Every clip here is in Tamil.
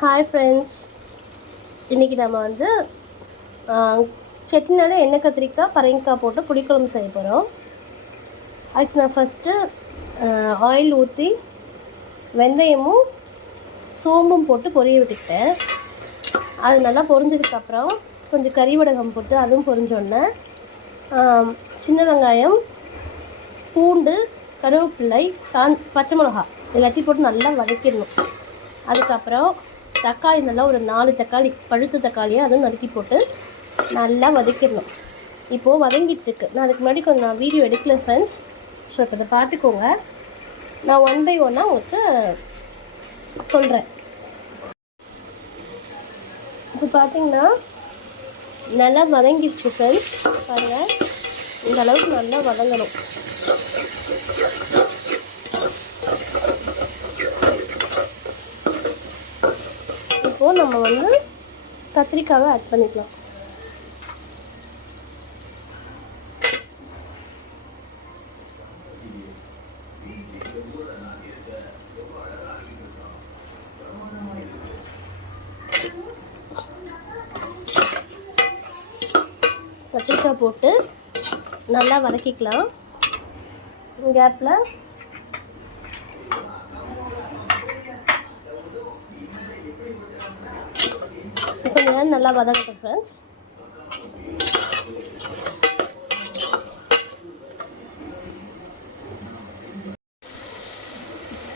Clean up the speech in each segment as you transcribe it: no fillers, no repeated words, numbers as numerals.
ஹாய் ஃப்ரெண்ட்ஸ், இன்றைக்கி நம்ம வந்து செட்டிநாடு எண்ணெய் கத்திரிக்காய் பரங்கிக்காய் போட்டு புளிக்குழம்பு செய்ய போகிறோம். அதுக்கு நான் ஃபஸ்ட்டு ஆயில் ஊற்றி வெந்தயமும் சோம்பும் போட்டு பொரிய விட்டுக்கிட்டேன். அது நல்லா பொரிஞ்சதுக்கப்புறம் கொஞ்சம் கறி வடகம் போட்டு அதுவும் பொரிஞ்சோடனே சின்ன வெங்காயம், பூண்டு, கருவேப்பிள்ளை, பச்சை மிளகா எல்லாத்தையும் போட்டு நல்லா வதக்கிடணும். அதுக்கப்புறம் தக்காளி நல்லா ஒரு 4 தக்காளி, பழுத்த தக்காளியை அதுவும் நறுக்கி போட்டு நல்லா வதக்கிடணும். இப்போது வதங்கிட்டுருக்கு. நான் அதுக்கு முன்னாடி கொஞ்சம் வீடியோ எடுக்கல ஃப்ரெண்ட்ஸ். ஸோ இப்போ இதை பார்த்துக்கோங்க. நான் 1 by 1 உங்களுக்கு சொல்கிறேன். இப்போ பார்த்தீங்கன்னா நல்லா வதங்கிடுச்சு ஃப்ரெண்ட்ஸ். பாருங்கள், இந்த அளவுக்கு நல்லா வதங்கணும். இப்போது நம்ம வந்து கத்திரிக்காவை ஆட் பண்ணிக்கலாம். கத்திரிக்காய் போட்டு நல்லா வதக்கிக்கலாம். கேப்பில் கொஞ்ச நேரம் நல்லா வதக்கட்டும் ஃப்ரெண்ட்ஸ்.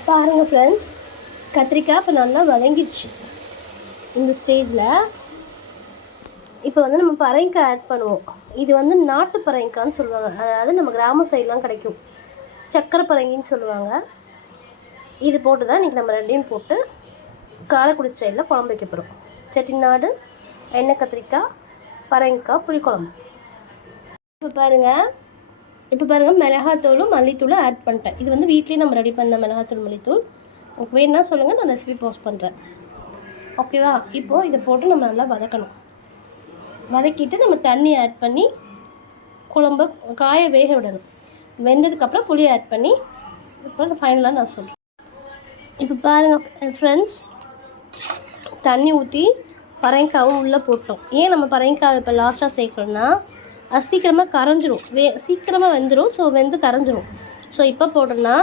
பாருங்கள் ஃப்ரெண்ட்ஸ், கத்திரிக்காய் இப்போ நல்லா வதங்கிடுச்சு. இந்த ஸ்டேஜில் இப்போ வந்து நம்ம பரங்கிக்காய் ஆட் பண்ணுவோம். இது வந்து நாட்டு பரங்கிக்காய்ன்னு சொல்லுவாங்க. அதாவது நம்ம கிராம சைட்லாம் கிடைக்கும். சக்கரை பரங்கின்னு சொல்லுவாங்க. இது போட்டு தான் இன்றைக்கி நம்ம ரெண்டையும் போட்டு காரைக்குடி ஸ்டைலில் குழம்பு வைக்க போகிறோம். செட்டிநாடு எண்ணெய் கத்திரிக்காய் பரங்கிக்காய் புளிக்குழம்பு. இப்போ பாருங்கள் மிளகாத்தூளும் மல்லித்தூளும் ஆட் பண்ணிட்டேன். இது வந்து வீட்லேயே நம்ம ரெடி பண்ண மிளகாத்தூள் மல்லித்தூள். உங்களுக்கு வேணுன்னா சொல்லுங்கள், நான் ரெசிபி போஸ்ட் பண்ணுறேன். ஓகேவா? இப்போது இதை போட்டு நம்ம நல்லா வதக்கணும். வதக்கிட்டு நம்ம தண்ணி ஆட் பண்ணி குழம்பு காய வேக விடணும். வெந்ததுக்கப்புறம் புளி ஆட் பண்ணி இப்போ ஃபைனலாக நான் சொல்கிறேன். இப்போ பாருங்கள் ஃப்ரெண்ட்ஸ், தண்ணி ஊற்றி பரங்கிக்காவும் உள்ளே போட்டோம். ஏன் நம்ம பரங்கிக்காய் இப்போ லாஸ்ட்டாக சேர்க்கணும்னா அது சீக்கிரமாக கரைஞ்சிரும், சீக்கிரமாக வெந்துடும். ஸோ வெந்து கரைஞ்சிரும். ஸோ இப்போ போட்டோம்னா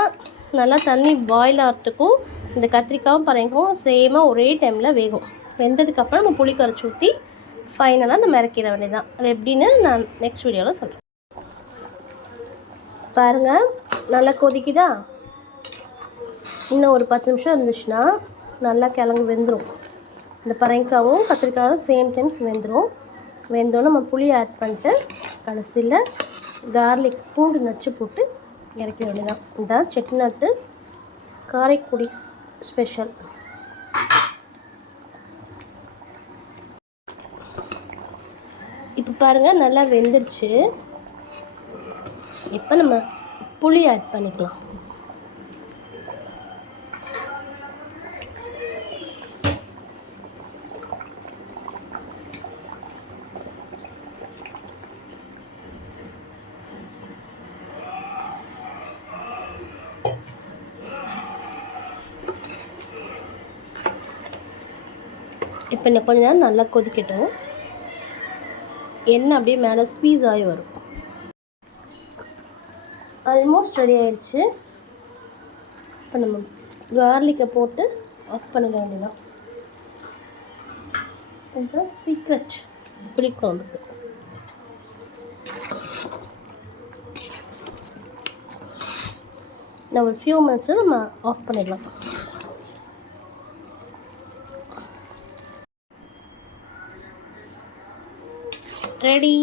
நல்லா தண்ணி பாயில் ஆகிறதுக்கும் இந்த கத்திரிக்காயும் பரங்கிக்காயும் சேமாக ஒரே டைமில் வேகும். வெந்ததுக்கப்புறம் நம்ம புளி கரைச்சி ஊற்றி ஃபைனலாக நம்ம இறக்கிட வேண்டியதுதான். அது எப்படின்னு நான் நெக்ஸ்ட் வீடியோவில் சொல்கிறேன். பாருங்கள், நல்லா கொதிக்குதா? இன்னும் ஒரு 10 நிமிஷம் இருந்துச்சுன்னா நல்லா கிழங்கு வெந்துடும். இந்த பரங்கிக்காவும் கத்திரிக்காயும் சேம் டைம்ஸ் வெந்துடும். வெந்தோன்னு நம்ம புளி ஆட் பண்ணிட்டு கடைசியில் கார்லிக் பூண்டு நச்சு போட்டு இறக்க வேண்டியதான். இதுதான் செட்டிநாட்டு காரைக்குடி ஸ்பெஷல். இப்போ பாருங்கள், நல்லா வெந்துருச்சு. இப்போ நம்ம புளி ஆட் பண்ணிக்கலாம். இப்போ இன்னும் கொஞ்ச நேரம் நல்லா கொதிக்கட்டும். எண்ணெய் அப்படியே மேலே ஸ்குவீஸ் ஆகி வரும். ஆல்மோஸ்ட் ரெடி ஆயிடுச்சு. இப்போ நம்ம கார்லிக்கை போட்டு ஆஃப் பண்ணிட வேண்டியதான். இதுதான் சீக்ரெட் புளிக்குழம்புக்கு. நான் ஒரு ஃபியூ மினிட்ஸில் நம்ம ஆஃப் பண்ணிடலாம். ரெடி.